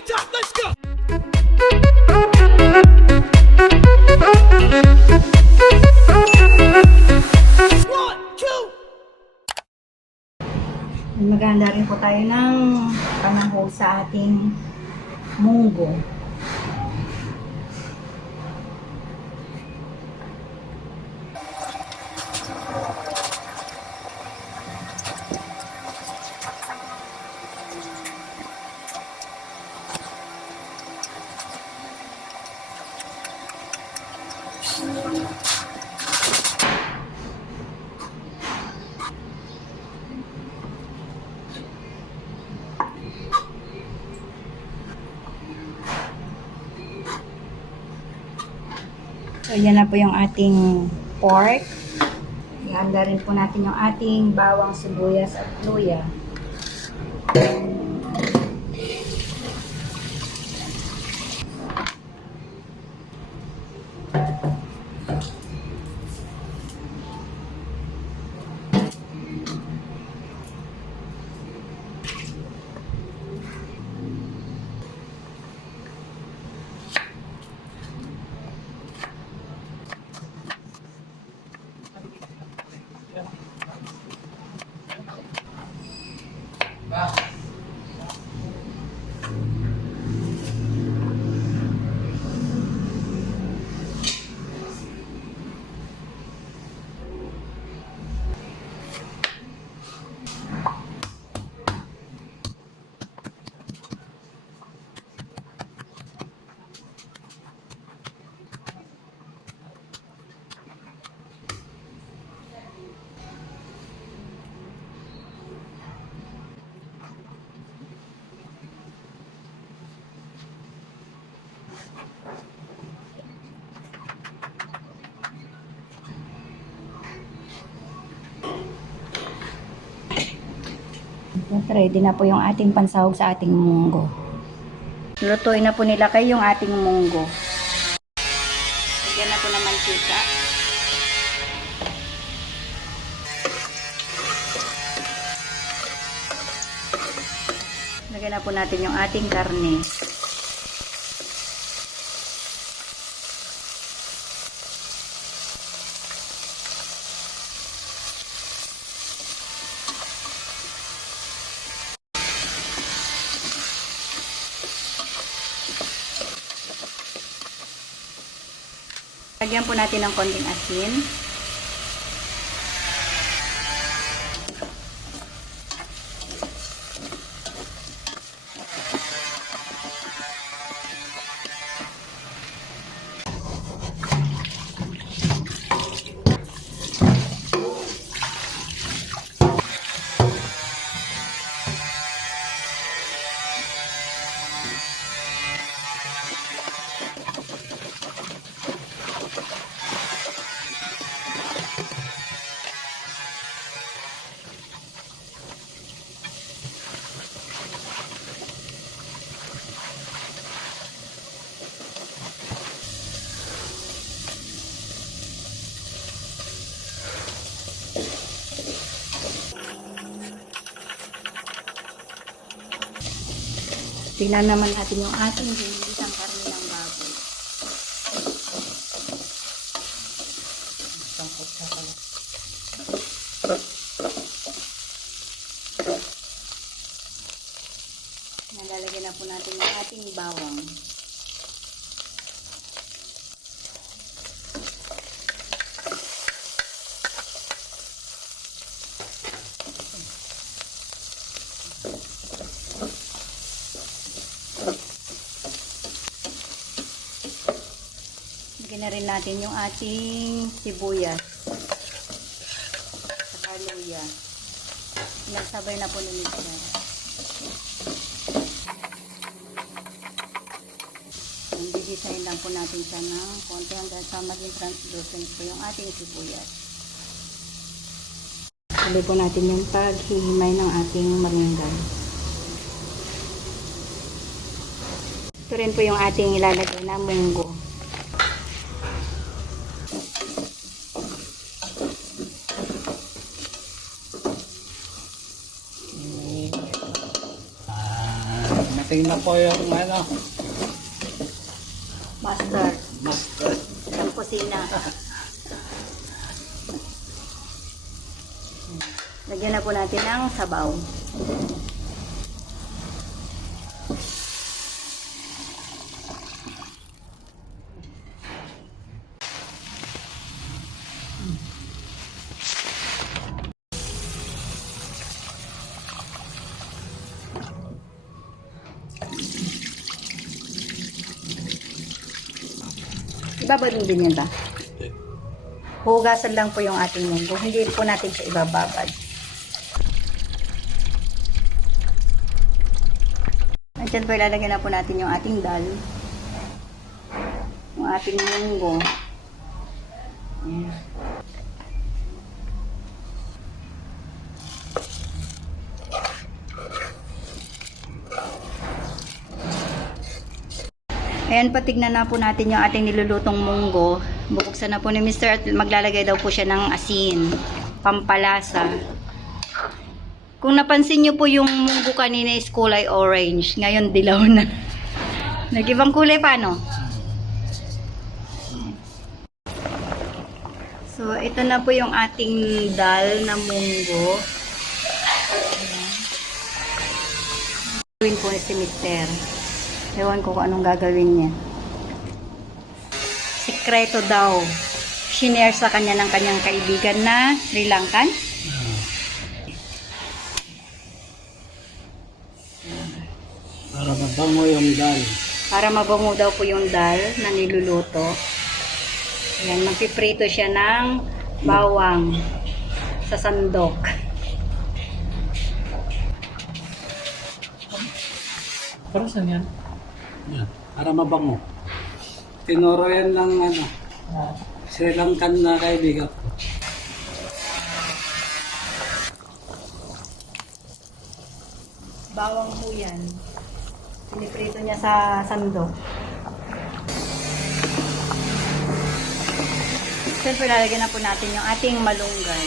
the top, let's go! One, two! Maganda rin po tayo ng panahon sa ating munggo. So, yan na po yung ating pork. Ihanda rin po natin yung ating bawang, sibuyas at luya. At ready na po yung ating pansahog sa ating munggo. Lutuin na po nila kayo yung ating munggo. Lagyan na po ng mantika. Lagyan na po natin yung ating karne. Lagyan po natin ng konting asin. Tingnan naman natin yung ating ginisang karne ng baboy. Nalalagyan na po natin yung ating bawang. Lagyan na rin natin yung ating sibuyas saka luya. Nagsabay na po ni Mixer. Design lang po natin siya ng konti hanggang sa maging translucent po yung ating sibuyas. Tuloy po natin yung paghihimay ng ating malunggay. Ito rin po yung ating ilalagay na munggo. Dumating na po yung ano, Master. master. Ang kusina. Lagyan na po natin ng sabaw. Ibabad mo din yan ba? Hugasan lang po yung ating munggo. Hindi po natin siya ibababad. At dyan po ilalagyan na po natin yung ating dal. Yung ating munggo. Ayan. Ayan, patignan na po natin yung ating nilulutong munggo. Bubuksan na po ni Mr. at maglalagay daw po siya ng asin, pampalasa. Kung napansin nyo po yung munggo kanina is kulay orange. Ngayon dilaw na. Nag-ibang kulay pa, no? So, ito na po yung ating dal na munggo. Gawin po si Mr. Ewan ko kung anong gagawin niya. Sikreto daw. Shinare sa kanya ng kanyang kaibigan na Sri Lankan. Para mabango yung dal. Para mabango daw po yung dal na niluluto. Ayan, magpiprito siya ng bawang sa sandok. Para saan yan? Yan, para mabango. Tinuro yan ng ano, Sri Lankan na kaibigan ko. Bawang po yan. Piniprito niya sa sandok. Siyempre, lalagyan na po natin yung ating malunggay.